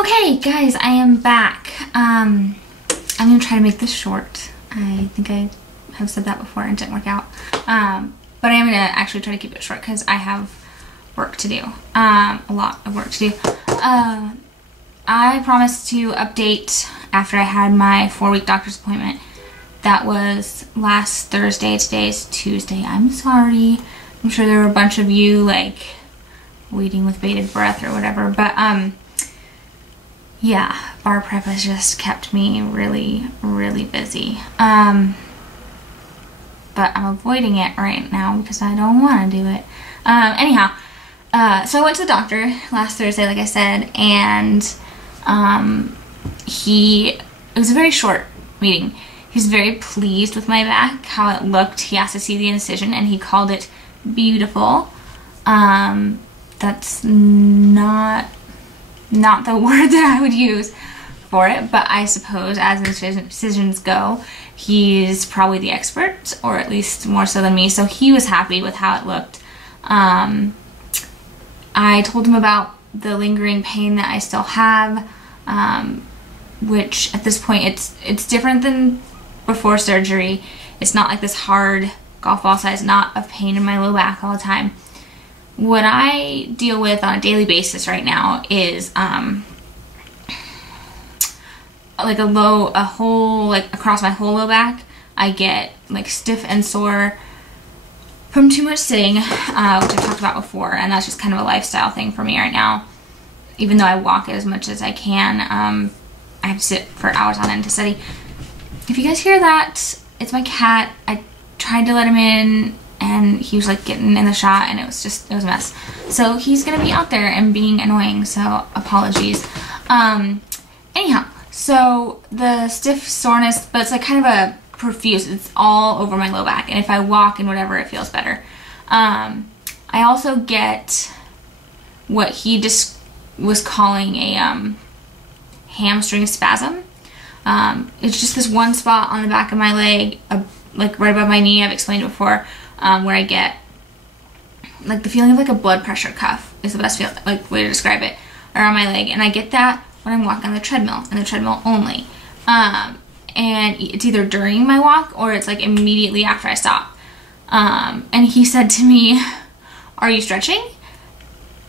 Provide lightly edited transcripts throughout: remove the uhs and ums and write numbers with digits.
Okay, guys, I am back. I'm gonna try to make this short. I think I have said that before and it didn't work out. But I'm gonna actually try to keep it short because I have work to do. A lot of work to do. I promised to update after I had my 4-week doctor's appointment. That was last Thursday. Today's Tuesday. I'm sorry. I'm sure there were a bunch of you like waiting with bated breath or whatever, but yeah, bar prep has just kept me really busy. But I'm avoiding it right now because I don't want to do it. Anyhow, so I went to the doctor last Thursday, like I said, and it was a very short meeting. He's very pleased with my back, how it looked. He asked to see the incision and he called it beautiful. That's not the word that I would use for it, but I suppose as incisions go, he's probably the expert, or at least more so than me, so he was happy with how it looked. I told him about the lingering pain that I still have, which at this point it's different than before surgery. It's not like this hard golf ball size knot of pain in my low back all the time. What I deal with on a daily basis right now is like across my whole low back. I get like stiff and sore from too much sitting, which I've talked about before, and that's just kind of a lifestyle thing for me right now. Even though I walk as much as I can, I have to sit for hours on end to study. If you guys hear that, it's my cat. I tried to let him in and he was like getting in the shot and it was a mess. So he's gonna be out there and being annoying, so apologies. Anyhow, so the stiff soreness, but it's like kind of a profuse, it's all over my low back, and if I walk and whatever, it feels better. I also get what he just was calling a hamstring spasm. It's just this one spot on the back of my leg, like right above my knee. I've explained it before, where I get like the feeling of like a blood pressure cuff is the best way to describe it, around my leg, and I get that when I'm walking on the treadmill, and the treadmill only. And it's either during my walk or it's like immediately after I stop. And he said to me, "Are you stretching?"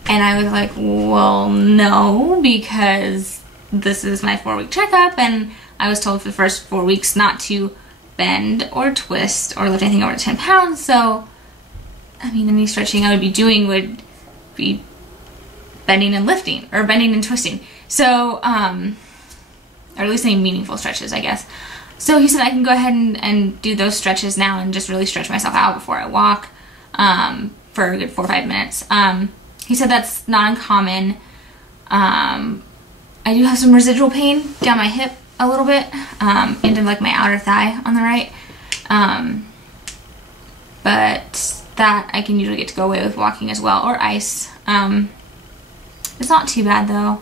And I was like, well, no, because this is my 4-week checkup and I was told for the first 4 weeks not to bend or twist or lift anything over 10 pounds. So, I mean, any stretching I would be doing would be bending and lifting, or bending and twisting. So, or at least any meaningful stretches, I guess. So he said I can go ahead and do those stretches now and just really stretch myself out before I walk for a good 4 or 5 minutes. He said that's not uncommon. I do have some residual pain down my hip a little bit, into like my outer thigh on the right. But that I can usually get to go away with walking as well, or ice. It's not too bad though.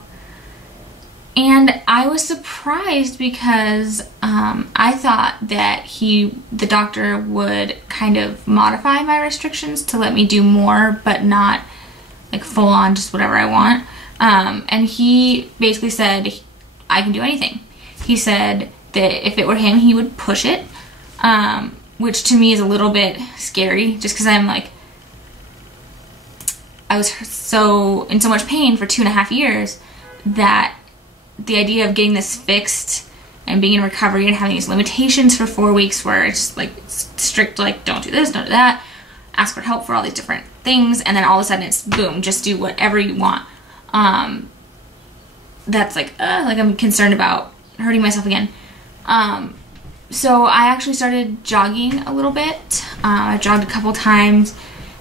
And I was surprised because I thought that the doctor would kind of modify my restrictions to let me do more, but not like full on just whatever I want. And he basically said I can do anything. He said that if it were him, he would push it, which to me is a little bit scary, just because I'm like, I was in so much pain for 2.5 years that the idea of getting this fixed and being in recovery and having these limitations for 4 weeks where it's like strict, like don't do this, don't do that, ask for help for all these different things, and then all of a sudden it's boom, just do whatever you want. That's like I'm concerned about hurting myself again. So I actually started jogging a little bit. I jogged a couple times,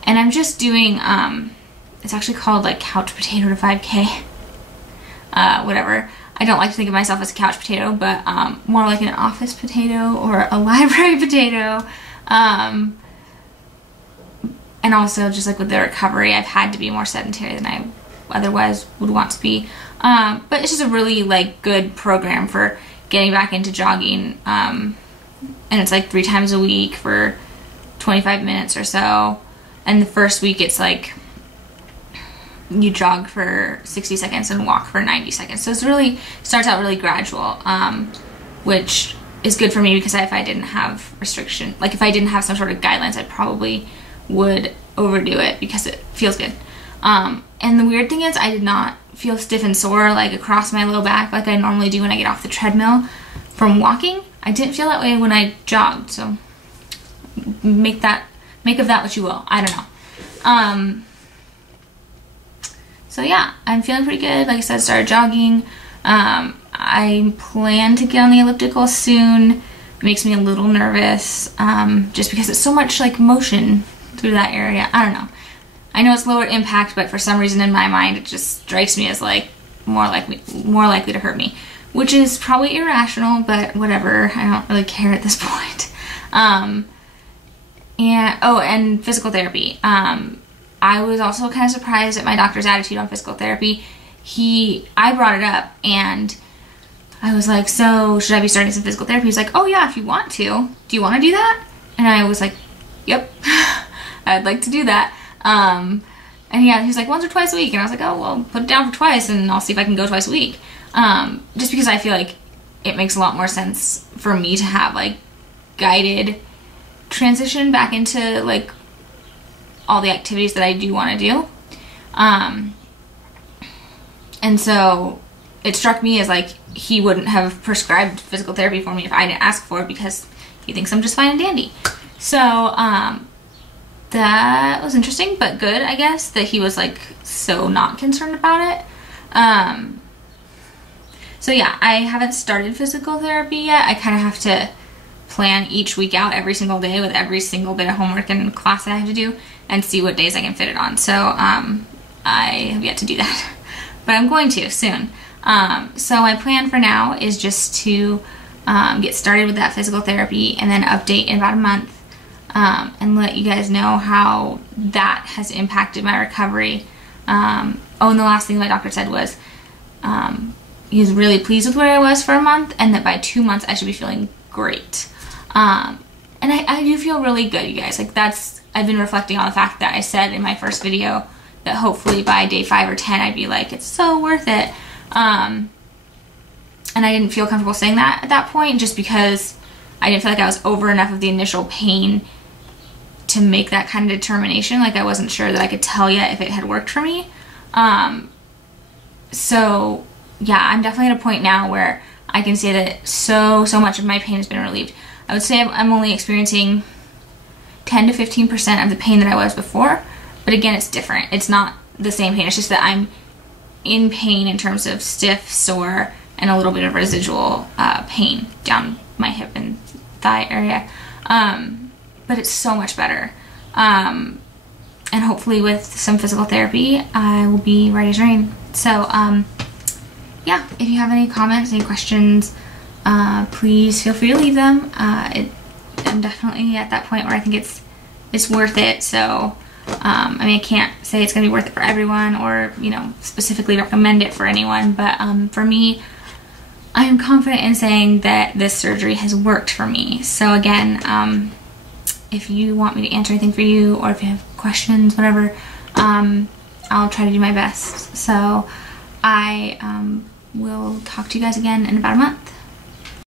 and I'm just doing, it's actually called like couch potato to 5K, whatever. I don't like to think of myself as a couch potato, but more like an office potato or a library potato. And also just like with the recovery, I've had to be more sedentary than I otherwise would want to be. But it's just a really like good program for getting back into jogging. And it's like 3 times a week for 25 minutes or so. And the first week it's like you jog for 60 seconds and walk for 90 seconds. So it's really, starts out really gradual, which is good for me because if I didn't have restriction, like if I didn't have some sort of guidelines, I probably would overdo it because it feels good. And the weird thing is I did not feel stiff and sore like across my low back like I normally do when I get off the treadmill from walking. I didn't feel that way when I jogged, so make of that what you will. I don't know. So yeah, I'm feeling pretty good. Like I said, started jogging. I plan to get on the elliptical soon. It makes me a little nervous, just because it's so much like motion through that area. I don't know. I know it's lower impact, but for some reason in my mind it just strikes me as like more likely to hurt me, which is probably irrational, but whatever. I don't really care at this point. And physical therapy. I was also kind of surprised at my doctor's attitude on physical therapy. I brought it up and I was like, so should I be starting some physical therapy? He's like, oh yeah, if you want to. Do you want to do that? And I was like, yep, I'd like to do that. And yeah, he was like, once or twice a week. And I was like, oh, well, put it down for twice and I'll see if I can go twice a week. Just because I feel like it makes a lot more sense for me to have like guided transition back into like all the activities that I do want to do. And so it struck me as like he wouldn't have prescribed physical therapy for me if I didn't ask for it because he thinks I'm just fine and dandy. So that was interesting, but good, I guess, that he was like so not concerned about it. So yeah, I haven't started physical therapy yet. I kind of have to plan each week out every single day with every single bit of homework and class that I have to do and see what days I can fit it on. So I have yet to do that, but I'm going to soon. So my plan for now is just to get started with that physical therapy and then update in about a month, and let you guys know how that has impacted my recovery. And the last thing my doctor said was he was really pleased with where I was for a month and that by 2 months I should be feeling great. And I do feel really good, you guys. Like I've been reflecting on the fact that I said in my first video that hopefully by day 5 or 10 I'd be like, it's so worth it. And I didn't feel comfortable saying that at that point just because I didn't feel like I was over enough of the initial pain to make that kind of determination. Like I wasn't sure that I could tell yet if it had worked for me. So yeah, I'm definitely at a point now where I can say that so much of my pain has been relieved. I would say I'm only experiencing 10 to 15% of the pain that I was before, but again, it's different. It's not the same pain. It's just that I'm in pain in terms of stiff, sore, and a little bit of residual pain down my hip and thigh area. But it's so much better. And hopefully with some physical therapy, I will be ready as rain. So, yeah, if you have any comments, any questions, please feel free to leave them. I'm definitely at that point where I think it's worth it. So, I mean, I can't say it's going to be worth it for everyone or, you know, specifically recommend it for anyone. But for me, I am confident in saying that this surgery has worked for me. So again, if you want me to answer anything for you or if you have questions, whatever, I'll try to do my best. So I will talk to you guys again in about a month.